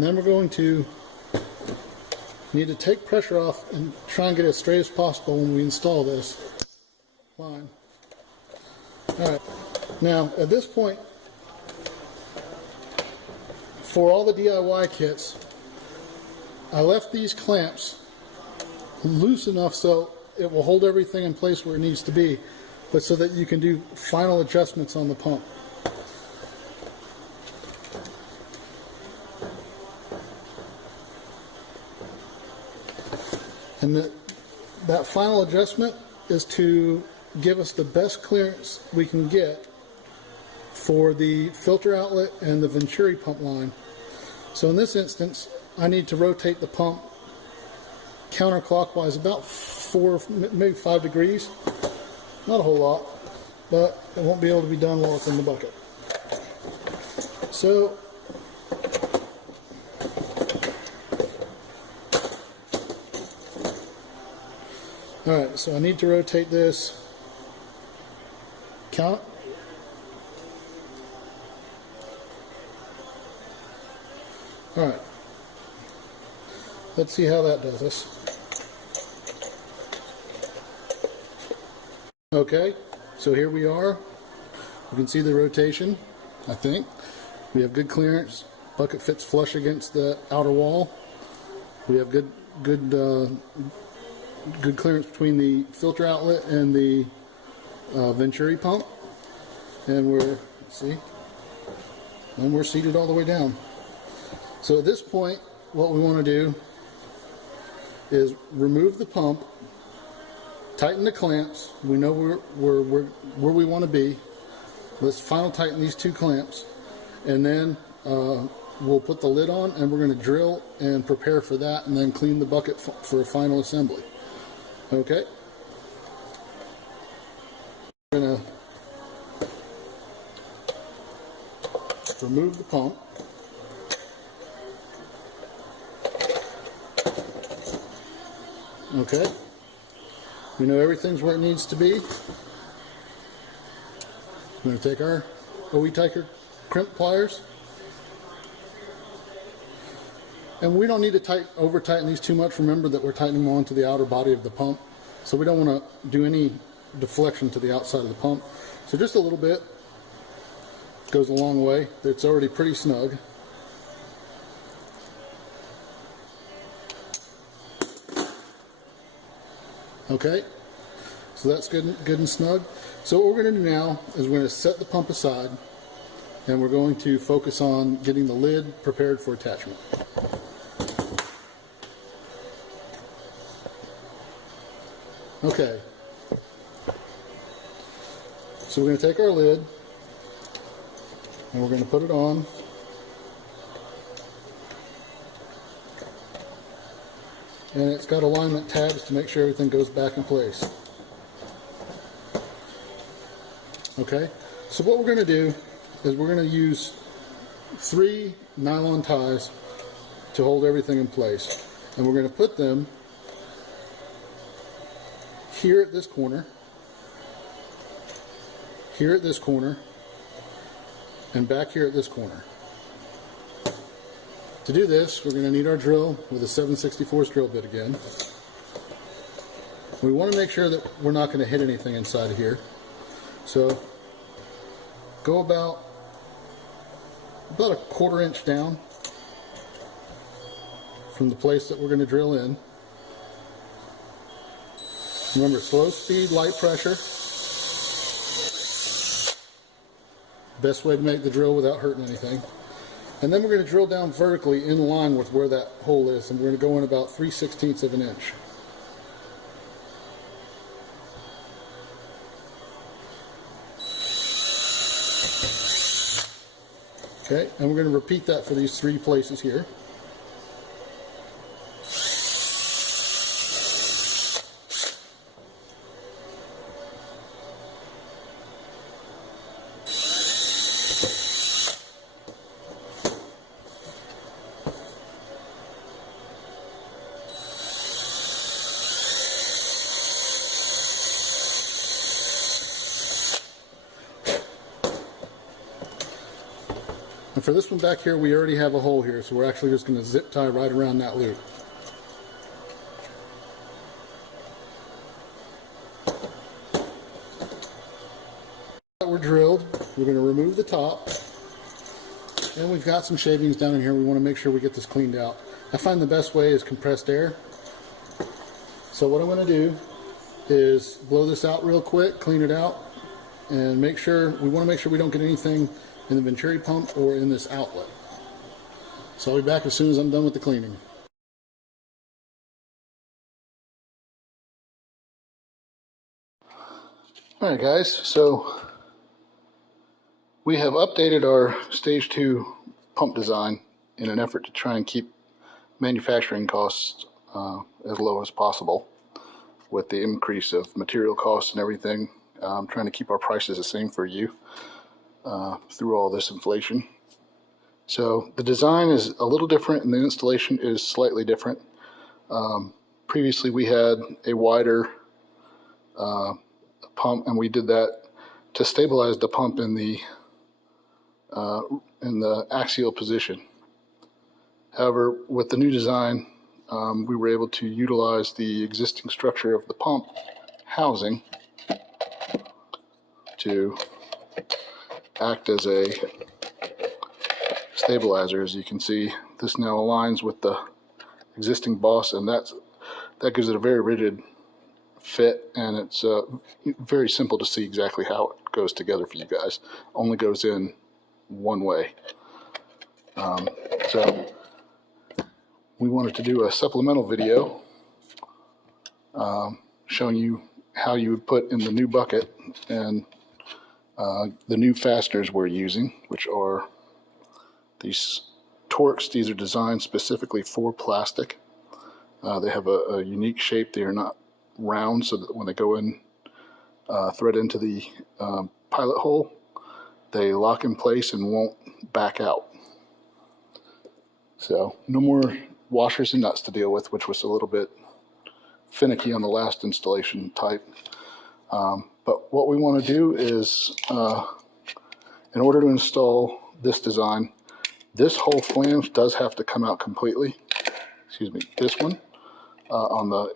And then we're going to need to take pressure off and try and get it as straight as possible when we install this line. Alright, now at this point, for all the DIY kits, I left these clamps loose enough so it will hold everything in place where it needs to be, but so that you can do final adjustments on the pump. And that final adjustment is to give us the best clearance we can get for the filter outlet and the Venturi pump line. So in this instance, I need to rotate the pump counterclockwise about 4, maybe 5 degrees. Not a whole lot, but it won't be able to be done while it's in the bucket. So alright, so I need to rotate this. Count. Alright. Let's see how that does us. Okay, so here we are. You can see the rotation, I think. We have good clearance. Bucket fits flush against the outer wall. We have good clearance between the filter outlet and the Venturi pump, and we're seated all the way down. So at this point, what we want to do is remove the pump, tighten the clamps. We know where we want to be. Let's final tighten these 2 clamps, and then we'll put the lid on, and we're going to drill and prepare for that, and then clean the bucket for a final assembly. Okay. We're going to remove the pump. Okay. We know everything's where it needs to be. We're going to take our e85 crimp pliers. And we don't need to over tighten these too much. Remember that we're tightening them onto the outer body of the pump. So we don't want to do any deflection to the outside of the pump. So just a little bit goes a long way. It's already pretty snug. Okay, so that's good and snug. So what we're going to do now is we're going to set the pump aside, and we're going to focus on getting the lid prepared for attachment. Okay, so we're going to take our lid and we're going to put it on. And it's got alignment tabs to make sure everything goes back in place. Okay, so what we're going to do is we're going to use 3 nylon ties to hold everything in place. And we're going to put them here at this corner, here at this corner, and back here at this corner. To do this, we're going to need our drill with a 7/64 drill bit again. We want to make sure that we're not going to hit anything inside of here. So go about a 1/4 inch down from the place that we're going to drill in. Remember, slow speed, light pressure. Best way to make the drill without hurting anything. And then we're going to drill down vertically in line with where that hole is, and we're going to go in about 3/16 of an inch. Okay, and we're going to repeat that for these 3 places here. And for this one back here, we already have a hole here, so we're actually just going to zip tie right around that loop. We're drilled. We're going to remove the top, and we've got some shavings down in here. We want to make sure we get this cleaned out. I find the best way is compressed air. So what I'm going to do is blow this out real quick, clean it out, and we want to make sure we don't get anything in the venturi pump or in this outlet. So I'll be back as soon as I'm done with the cleaning. Alright guys, so we have updated our stage 2 pump design in an effort to try and keep manufacturing costs as low as possible. With the increase of material costs and everything, trying to keep our prices the same for you through all this inflation. So the design is a little different and the installation is slightly different. Previously we had a wider pump, and we did that to stabilize the pump in the axial position. However, with the new design, we were able to utilize the existing structure of the pump housing to act as a stabilizer. As you can see, this now aligns with the existing boss, and that gives it a very rigid fit, and it's very simple to see exactly how it goes together for you guys. Only goes in one way. So we wanted to do a supplemental video showing you how you would put in the new bucket and the new fasteners we're using, which are these Torx. These are designed specifically for plastic. They have a unique shape. They are not round, so that when they go in, thread into the pilot hole, they lock in place and won't back out. So no more washers and nuts to deal with, which was a little bit finicky on the last installation type. But what we want to do is, in order to install this design, this whole flange does have to come out completely. Excuse me, this one.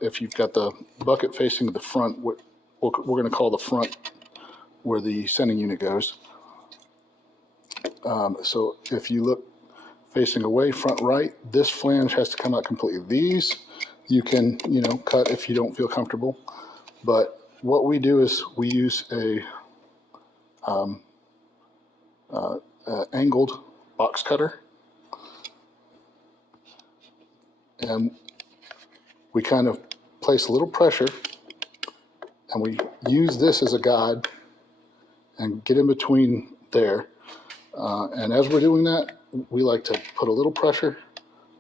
If you've got the bucket facing the front, we're going to call the front where the sending unit goes. So if you look facing away, front right, this flange has to come out completely. These you can, cut if you don't feel comfortable. But what we do is we use a angled box cutter, and we kind of place a little pressure, and we use this as a guide and get in between there. And as we're doing that, we like to put a little pressure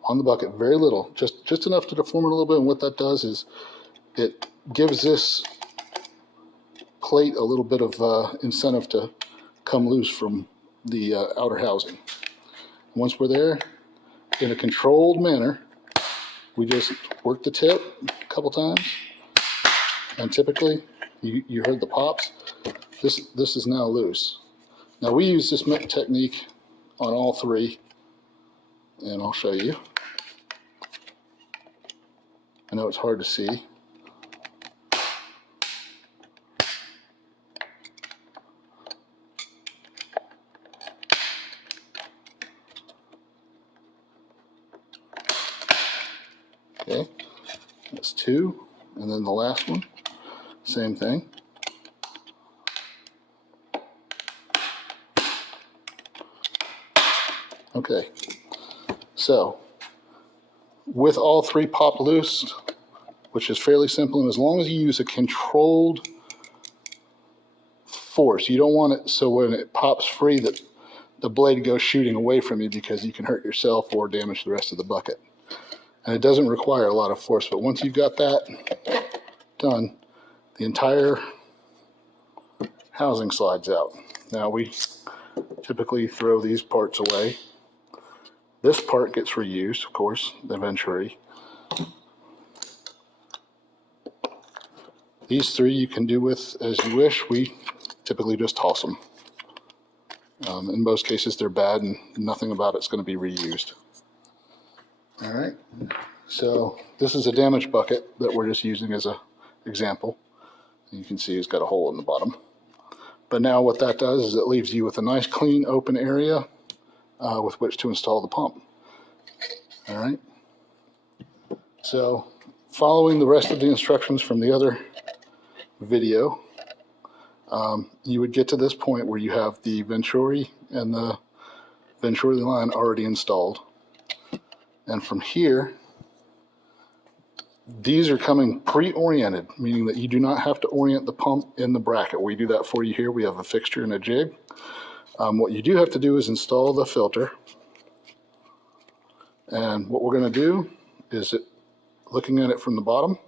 on the bucket, very little, just enough to deform it a little bit. And what that does is it gives this plate a little bit of incentive to come loose from the outer housing. Once we're there, in a controlled manner, we just work the tip a couple times, and typically, you heard the pops. This is now loose. Now we use this technique on all three, and I'll show you. I know it's hard to see. Okay, that's two, and then the last one, same thing. Okay, so with all three popped loose, which is fairly simple, and as long as you use a controlled force, you don't want it so when it pops free that the blade goes shooting away from you, because you can hurt yourself or damage the rest of the bucket. And it doesn't require a lot of force, but once you've got that done, the entire housing slides out. Now we typically throw these parts away. This part gets reused, of course, the venturi. These three you can do with as you wish. We typically just toss them. In most cases, they're bad and nothing about it's going to be reused. All right, so this is a damaged bucket that we're just using as an example. You can see it's got a hole in the bottom. But now what that does is it leaves you with a nice clean open area with which to install the pump. All right, so following the rest of the instructions from the other video, you would get to this point where you have the Venturi and the Venturi line already installed. And from here, these are coming pre-oriented, meaning that you do not have to orient the pump in the bracket. We do that for you here. We have a fixture and a jig. What you do have to do is install the filter. And what we're going to do is, looking at it from the bottom,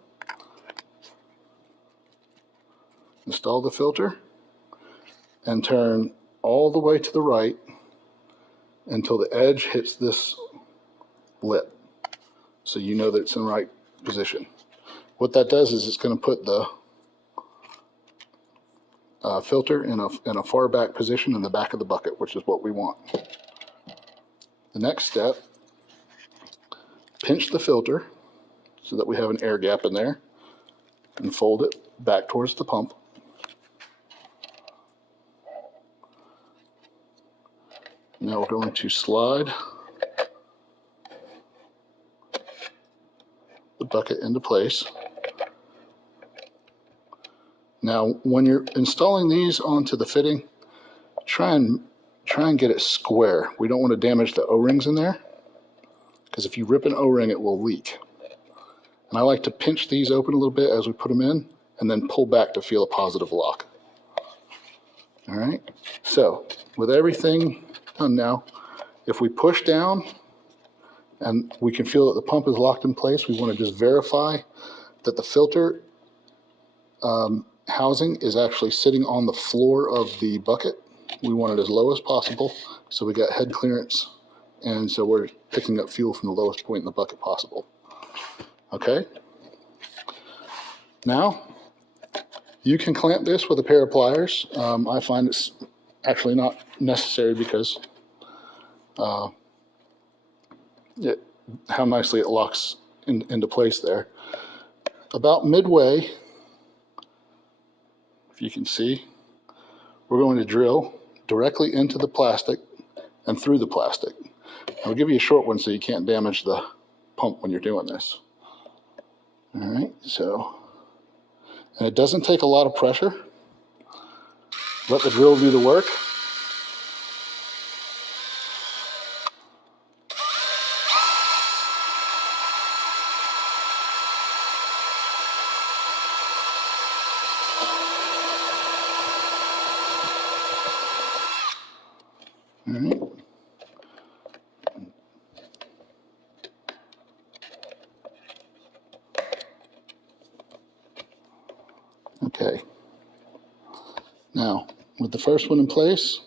install the filter and turn all the way to the right until the edge hits this lip, so you know that it's in the right position. What that does is it's going to put the filter in a far back position in the back of the bucket, which is what we want. The next step, pinch the filter so that we have an air gap in there and fold it back towards the pump. Now we're going to slide the bucket into place. Now, when you're installing these onto the fitting, try and get it square. We don't want to damage the O-rings in there, because if you rip an O-ring, it will leak. And I like to pinch these open a little bit as we put them in, and then pull back to feel a positive lock. All right, so with everything done now, if we push down and we can feel that the pump is locked in place, we want to just verify that the filter housing is actually sitting on the floor of the bucket. We want it as low as possible, so we got head clearance, and so we're picking up fuel from the lowest point in the bucket possible. Okay, now you can clamp this with a pair of pliers. I find it's actually not necessary because how nicely it locks into place there. About midway, if you can see, we're going to drill directly into the plastic and through the plastic. I'll give you a short one so you can't damage the pump when you're doing this. All right, so, and it doesn't take a lot of pressure. Let the drill do the work. All right. Okay. Now, with the first one in place,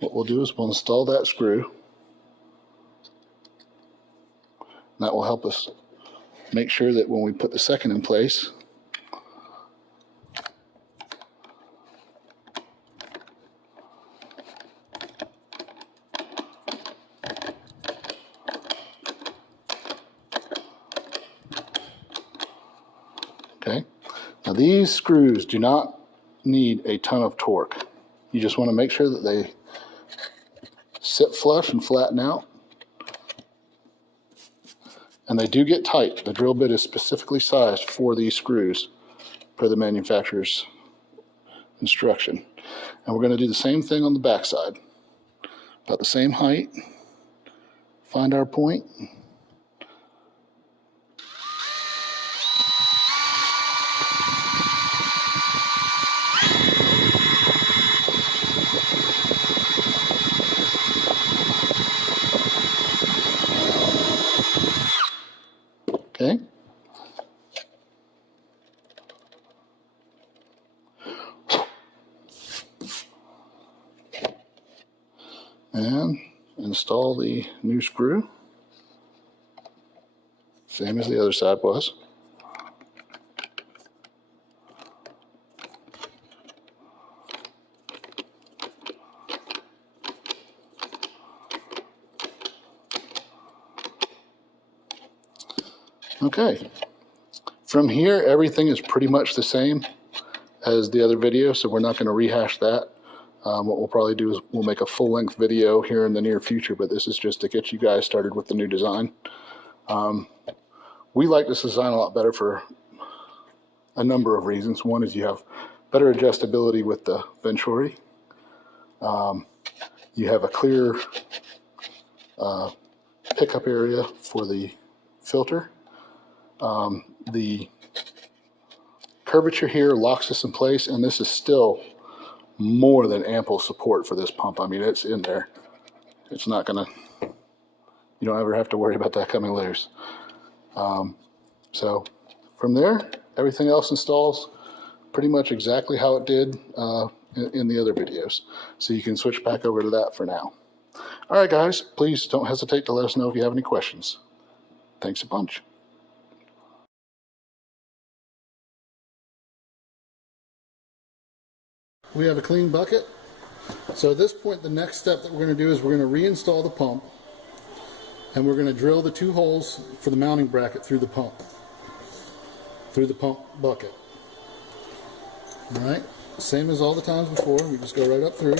what we'll do is we'll install that screw. That will help us make sure that when we put the second in place, okay. Now these screws do not need a ton of torque. You just want to make sure that they sit flush and flatten out. And they do get tight. The drill bit is specifically sized for these screws per the manufacturer's instruction. And we're going to do the same thing on the back side. About the same height. Find our point. Okay. And install the new screw, same as the other side was. Okay, from here everything is pretty much the same as the other video, so we're not going to rehash that. What we'll probably do is we'll make a full-length video here in the near future, but this is just to get you guys started with the new design. We like this design a lot better for a number of reasons. One is you have better adjustability with the venturi. You have a clear pickup area for the filter. The curvature here locks this in place, and this is still more than ample support for this pump. I mean, it's in there. It's not gonna, you don't ever have to worry about that coming loose. So from there, everything else installs pretty much exactly how it did in the other videos. So you can switch back over to that for now. All right, guys, please don't hesitate to let us know if you have any questions. Thanks a bunch. We have a clean bucket. So at this point, the next step that we're going to do is we're going to reinstall the pump, and we're going to drill the 2 holes for the mounting bracket through the pump bucket. All right, same as all the times before. We just go right up through.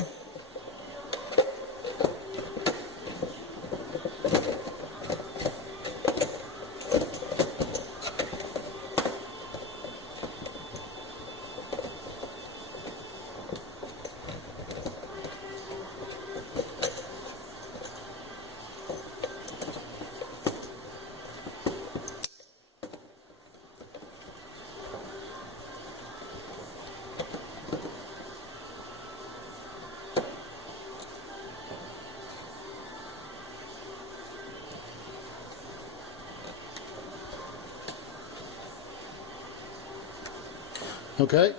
Okay,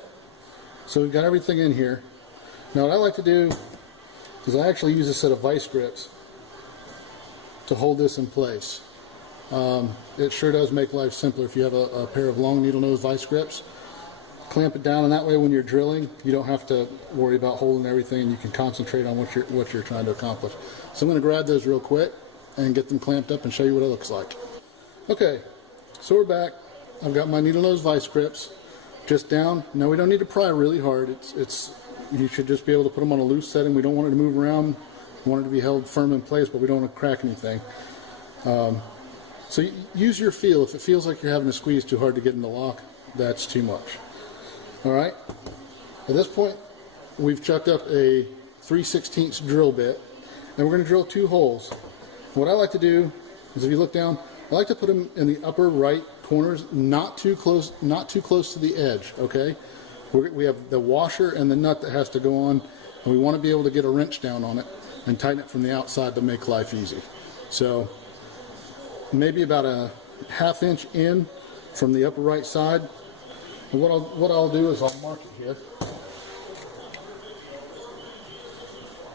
so we've got everything in here. Now what I like to do is I actually use a set of vice grips to hold this in place. It sure does make life simpler if you have a pair of long needle nose vice grips. Clamp it down, and that way when you're drilling, you don't have to worry about holding everything, and you can concentrate on what you're trying to accomplish. So I'm going to grab those real quick and get them clamped up and show you what it looks like. Okay, so we're back. I've got my needle nose vice grips. Just down. Now we don't need to pry really hard. You should just be able to put them on a loose setting. We don't want it to move around. We want it to be held firm in place, but we don't want to crack anything. So use your feel. If it feels like you're having to squeeze too hard to get in the lock, that's too much. All right. At this point, we've chucked up a 3/16 drill bit, and we're going to drill 2 holes. What I like to do is, if you look down, I like to put them in the upper right corners, not too close to the edge. Okay, we have the washer and the nut that has to go on, and we want to be able to get a wrench down on it and tighten it from the outside to make life easy. So maybe about a 1/2 inch in from the upper right side. And what I'll do is I'll mark it here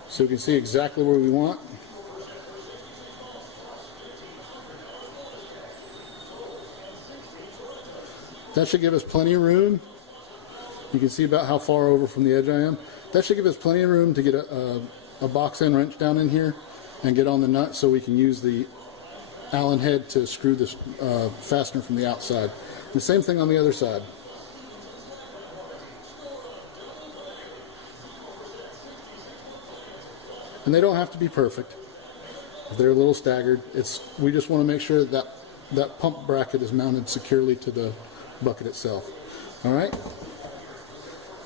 so you can see exactly where we want. That should give us plenty of room. You can see about how far over from the edge I am. That should give us plenty of room to get a box end wrench down in here and get on the nut, so we can use the Allen head to screw this fastener from the outside. The same thing on the other side. And they don't have to be perfect. If they're a little staggered, we just want to make sure that pump bracket is mounted securely to the bucket itself. All right,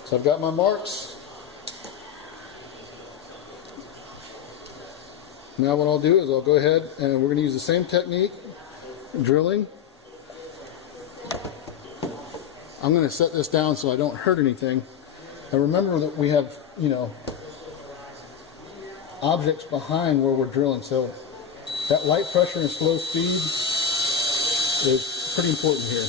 so I've got my marks. Now what I'll do is I'll go ahead and we're going to use the same technique, drilling. I'm going to set this down so I don't hurt anything. And remember that we have, objects behind where we're drilling, so that light pressure and slow speed is pretty important here.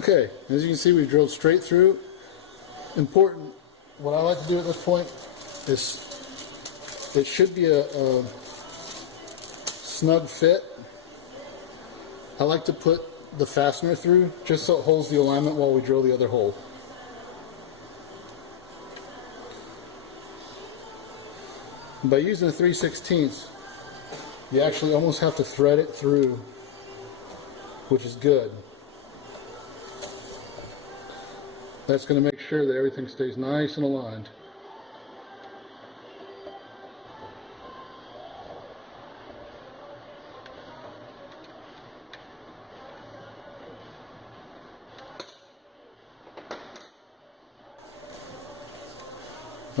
Okay, as you can see, we drilled straight through. Important, what I like to do at this point is, it should be a snug fit. I like to put the fastener through just so it holds the alignment while we drill the other hole. By using a 3/16, you actually almost have to thread it through, which is good. That's going to make sure that everything stays nice and aligned.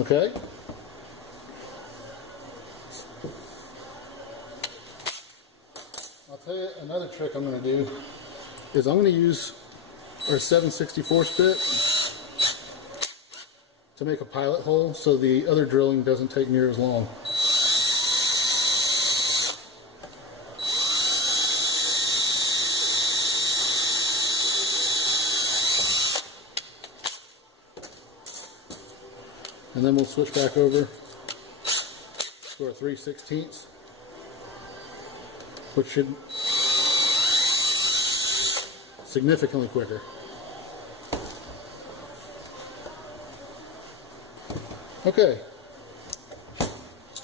Okay? I'll tell you another trick I'm going to do is I'm going to use our 7/64 spit to make a pilot hole so the other drilling doesn't take near as long. And then we'll switch back over to our 3/16, which should significantly quicker. Okay, at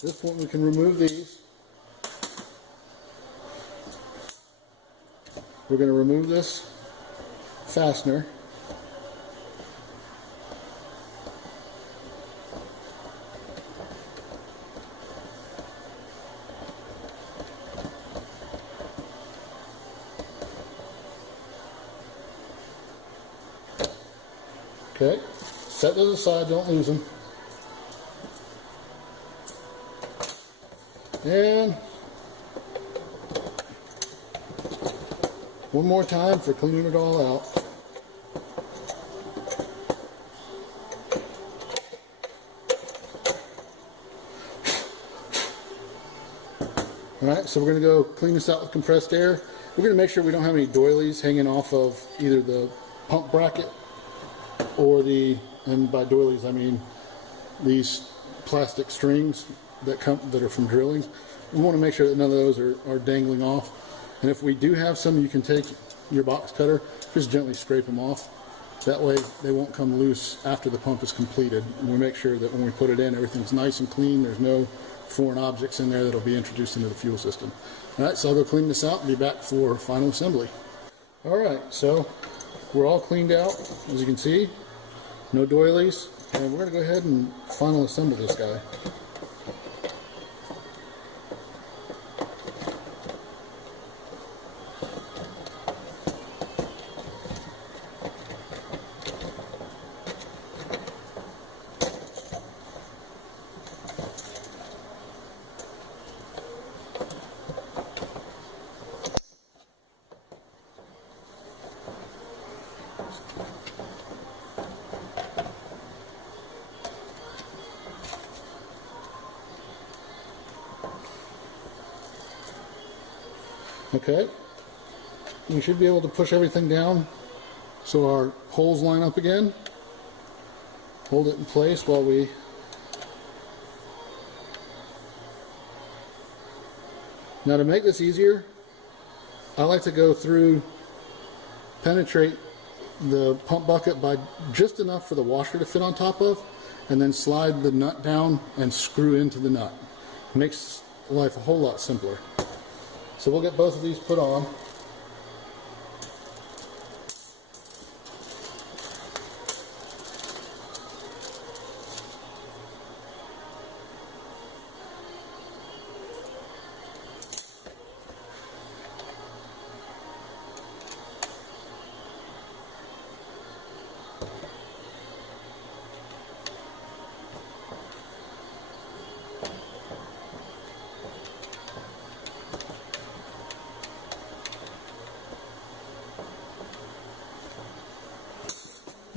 this point we can remove these. We're going to remove this fastener. Okay, set those aside, don't lose them. And one more time for cleaning it all out. Alright, so we're going to go clean this out with compressed air. We're going to make sure we don't have any doilies hanging off of either the pump bracket or and by doilies I mean these plastic strings that are from drilling. We want to make sure that none of those are dangling off. And if we do have some, you can take your box cutter, just gently scrape them off. That way they won't come loose after the pump is completed. And we make sure that when we put it in, everything's nice and clean. There's no foreign objects in there that'll be introduced into the fuel system. Alright, so I'll go clean this out and be back for final assembly. Alright, so we're all cleaned out, as you can see. No doilies. And we're going to go ahead and final assemble this guy. Okay, we should be able to push everything down so our holes line up again. Hold it in place while we now, to make this easier, I like to go through, penetrate the pump bucket by just enough for the washer to fit on top of, and then slide the nut down and screw into the nut. It makes life a whole lot simpler. So we'll get both of these put on.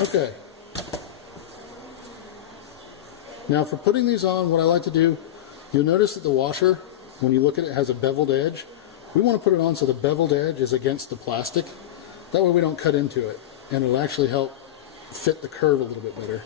Okay. Now for putting these on, what I like to do, you'll notice that the washer, when you look at it, has a beveled edge. We want to put it on so the beveled edge is against the plastic. That way we don't cut into it. and it'll actually help fit the curve a little bit better.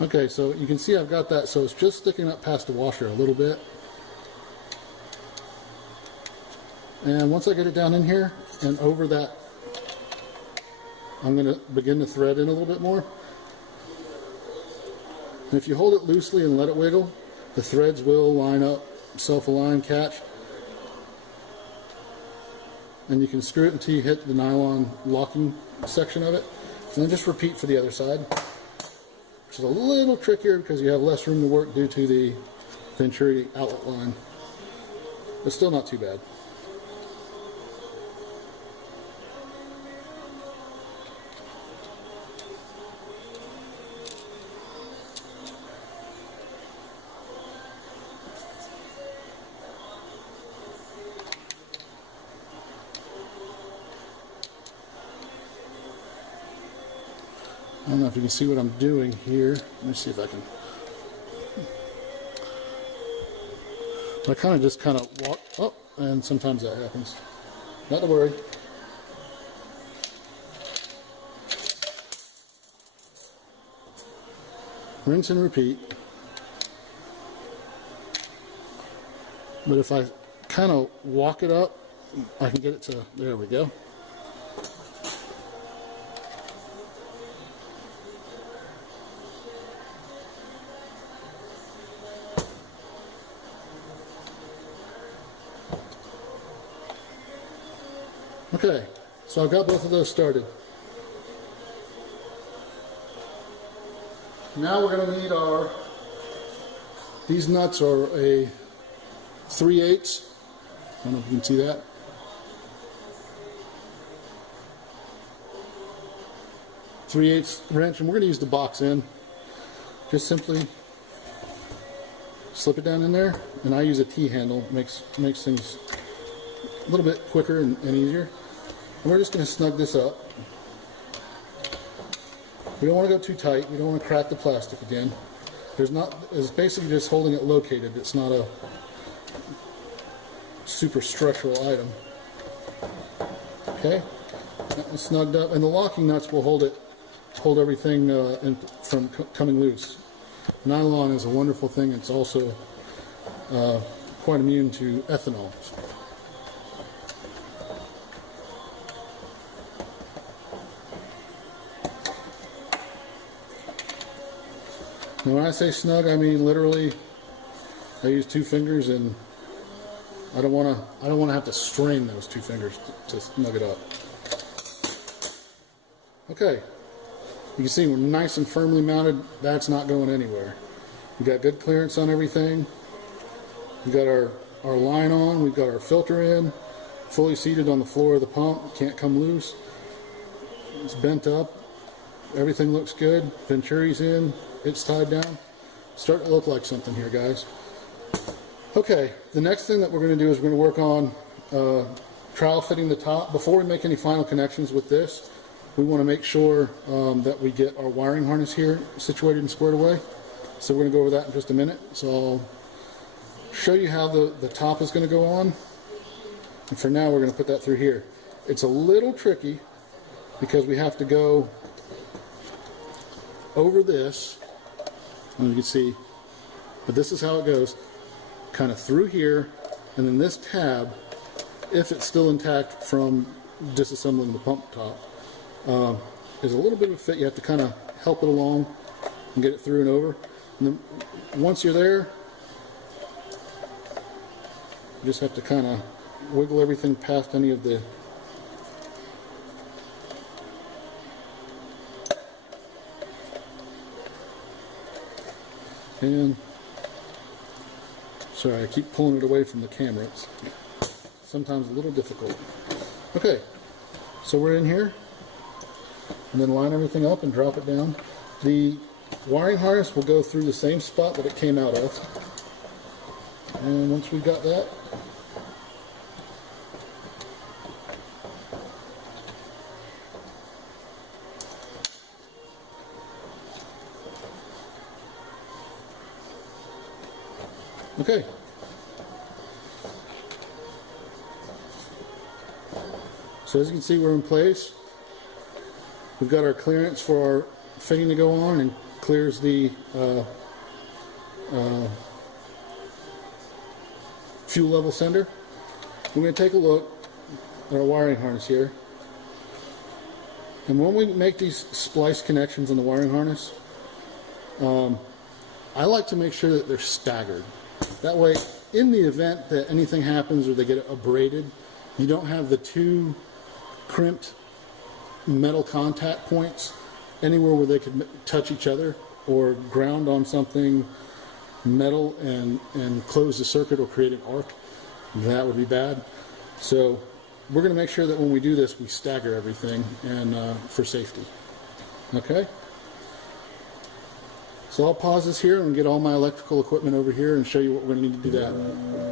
Okay, so you can see I've got that, so it's just sticking up past the washer a little bit. And once I get it down in here and over that, I'm going to begin to thread in a little bit more. And if you hold it loosely and let it wiggle, the threads will line up, self-align, catch. And you can screw it until you hit the nylon locking section of it. And then just repeat for the other side, which is a little trickier because you have less room to work due to the Venturi outlet line. But still not too bad. I don't know if you can see what I'm doing here. Let me see if I can. I kind of walk up, and sometimes that happens. Not to worry. Rinse and repeat. But if I kind of walk it up, I can get it to, there we go. Okay, so I've got both of those started. Now we're going to need our, these nuts are a 3/8. I don't know if you can see that. .3/8 wrench, and we're going to use the box end. Just simply slip it down in there, and I use a T-handle. Makes things a little bit quicker and easier. And we're just going to snug this up. We don't want to go too tight. We don't want to crack the plastic again. It's basically just holding it located. It's not a super structural item. Okay, that's snugged up, and the locking nuts will hold everything from coming loose. Nylon is a wonderful thing. It's also quite immune to ethanol. Now when I say snug, I mean literally. I use 2 fingers, and I don't want to have to strain those 2 fingers to snug it up. Okay, you can see we're nice and firmly mounted. That's not going anywhere. We got good clearance on everything. We got our line on. We've got our filter in, fully seated on the floor of the pump. Can't come loose. It's bent up. Everything looks good. Venturi's in. It's tied down. Starting to look like something here, guys. Okay, the next thing that we're going to do is we're going to work on trowel fitting the top. Before we make any final connections with this, we want to make sure that we get our wiring harness here situated and squared away. So we're going to go over that in just a minute. So I'll show you how the top is going to go on. And for now, we're going to put that through here. It's a little tricky because we have to go over this. And you can see, but this is how it goes. Kind of through here, and then this tab, if it's still intact from disassembling the pump top, is a little bit of a fit. You have to kind of help it along and get it through and over. And then once you're there, you just have to kind of wiggle everything past any of the and sorry, I keep pulling it away from the camera. It's sometimes a little difficult. Okay, so we're in here, and then line everything up and drop it down. The wiring harness will go through the same spot that it came out of. And once we got that, okay. So as you can see, we're in place. We've got our clearance for our fitting to go on and clears the fuel level sender. We're going to take a look at our wiring harness here. And when we make these splice connections in the wiring harness, I like to make sure that they're staggered. That way, in the event that anything happens or they get abraded, you don't have the two crimped metal contact points anywhere where they could touch each other or ground on something metal and close the circuit or create an arc. That would be bad. So we're going to make sure that when we do this, we stagger everything and for safety. Okay? So I'll pause this here and get all my electrical equipment over here and show you what we're going to need to do that.